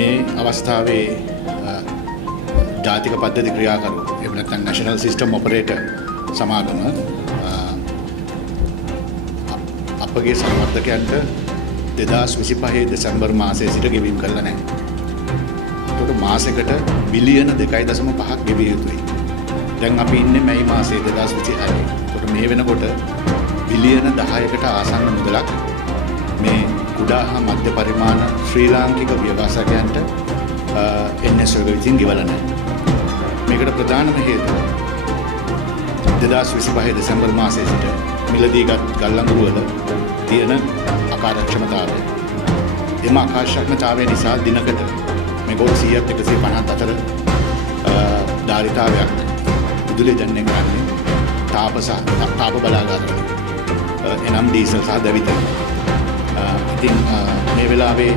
මේ අවස්ථාවේ ජාතික පද්ධති ක්‍රියාකරු එහෙම නැත්නම් නැෂනල් සිස්ටම් ඔපරේටර් සමාගම අපගේ සංවර්ධකයන්ට 2025 දෙසැම්බර් මාසයේ සිට ගෙවීම් කරලා නැහැ. ඒකට මාසෙකට බිලියන 2.5ක් ගෙවිය යුතුයි. දැන් අපි ඉන්නේ මැයි මාසයේ 2026. ඒකට මේ වෙනකොට බිලියන 10කට ආසන්න මුදලක් මේ කුඩා හා මධ්‍ය පරිමාණ ශ්‍රී ලාංකික ව්‍යවසායකයන්ට NSO විසින් ගෙවලා නැහැ. මේකට ප්‍රධානම හේතුව 2025 දෙසැම්බර් මාසයේ සිට මිලදීගත් ගල්ලංගුරු වල තියෙන අකාර්යක්ෂමතාවය. එම අකාර්යක්ෂමතාවය නිසා දිනකට මෙගොඩ 100ක් 154 ධාරිතාවයක් විදුලිය ජනනය කරන්නේ තාප බලාගාරවල. එනම් ඩීසල් සහ දැවිතෙල්. ඉතින් මේ වෙලාවේ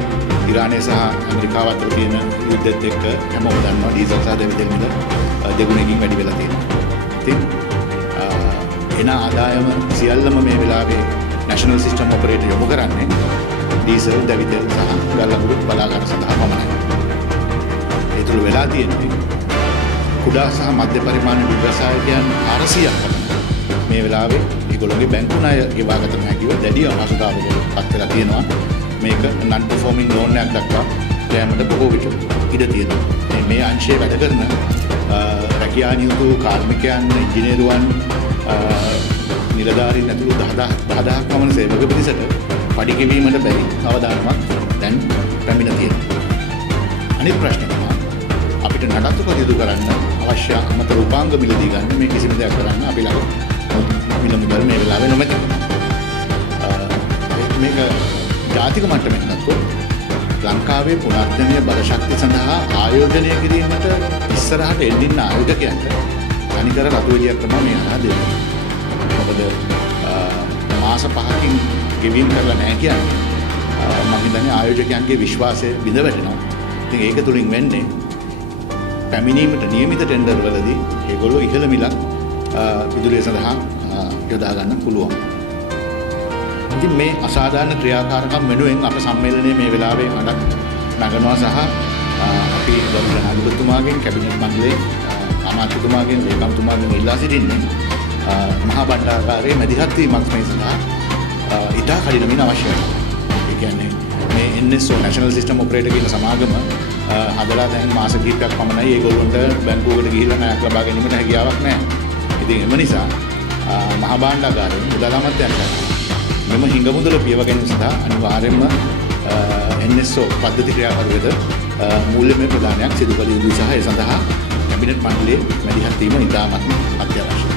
ඉරානය සහ ඇමරිකාව අතර තියෙන යුද්ධයත් එක්ක හැමෝම දන්නවා ඩීසල් සහ දැවිතෙල් මිල දෙගුණයකින් වැඩි වෙලා තියෙනවා. ඉතින් එන ආදායම සියල්ලම මේ වෙලාවේ නැෂනල් සිස්ටම් ඔපරේටර් යොමු කරන්නේ ඩීසල් දැවිතෙල් සහ ගල්ලංගුරු බලාගාර සඳහා පමණයි. ඒ තුළ වෙලා තියෙන්නේ කුඩා සහ මධ්‍ය පරිමාණ ව්‍යවසායකයන් 400ක් පමණ මේ වෙලාවේ ඒගොල්ලෝගේ බැංකු ණය ගෙවා ගත නොහැකිව දැඩි අපහසුතාවයකට පත් වෙලා තියෙනවා. මේක non performing loan එකක් දක්වා යෑමට බොහෝ විට ඉඩ තියෙනවා. මේ අංශයේ වැඩ කරන රැකියා නියුතු කාර්මිකයන්, ඉංජිනේරුවන්, නිලධාරීන් ඇතුළු 10000ක් පමණ සේවක පිරිසට පඩි ගෙවීමට බැරි අවදානමක් දැන් පැමිණ තියෙනවා. අනිත් ප්‍රශ්නේ තමයි අපිට නඩත්තු කටයුතු කරන්න අවශ්‍ය අමතර උපාංග මිලදී ගන්න මේ කිසිම දෙයක් කරන්න අපි ළඟ මිල මුදල් මේ වෙලාවේ නොමැති. මේක ජාතික මට්ටමින් ගත්තොත් ලංකාවේ පුනර්ජනනීය බලශක්තිය සඳහා ආයෝජනය කිරීමට ඉස්සරහට එන්න ආයෝජකයන්ට අනිකර රතුවිලියක් තමයි මේ අහලා දෙන්නේ. මොකද මාස 5කින් ගෙවීම් කරලා නැහැ කියන්නේ මම හිතන්නේ ආයෝජකයන්ගේ විශ්වාසය බිඳ වැටෙනවා. ඉතින් ඒක තුලින් වෙන්නේ පැමිණීමට නියමිත ටෙන්ඩර් වලදී ඒගොල්ලෝ ඉහළ මිලක් විදුලිය සඳහා යොදා ගන්න පුළුවන්. ඉතින් මේ අසාධාරණ ක්‍රියාකාරකම් වෙනුවෙන් අප සම්මේලනයේ මේ වෙලාවේ අඩක් නගනවා සහ අපි ගරු ජනාධිපතිතුමාගෙන් කැබිනට් මණ්ඩලයේ අමාත්‍යතුමාගෙන් ලේකම්තුමාගෙන් ඉල්ලා සිටින්නේ මහා බණ්ඩාරාගාරයේ මැදිහත් වීමක් මේ සඳහා ඉතා කඩිනමින් අවශ්‍යයි. ඒ කියන්නේ මේ NSO National System Operator කියන සමාගම හදලා දැන් මාස කිහිපයක් පමණයි ඒගොල්ලන්ට බැංකුවකට ගිහිල්ලා ණයක් ලබා ගැනීමට හැකියාවක් නැහැ. ඉතින් එම නිසා මහා බණ්ඩාරාගාරයේ මුදල් අමාත්‍යාංශය මෙම හිඟ මුදල පියව ගැනීම සඳහා අනිවාර්යයෙන්ම NSO පද්ධති ක්‍රියාකරුවේද මූල්‍යමය ප්‍රදානයක් සිදු කළ යුතුයි සහ ඒ සඳහා කැබිනට් මණ්ඩලයේ මැදිහත් වීම ඉතාමත් අත්‍යවශ්‍යයි.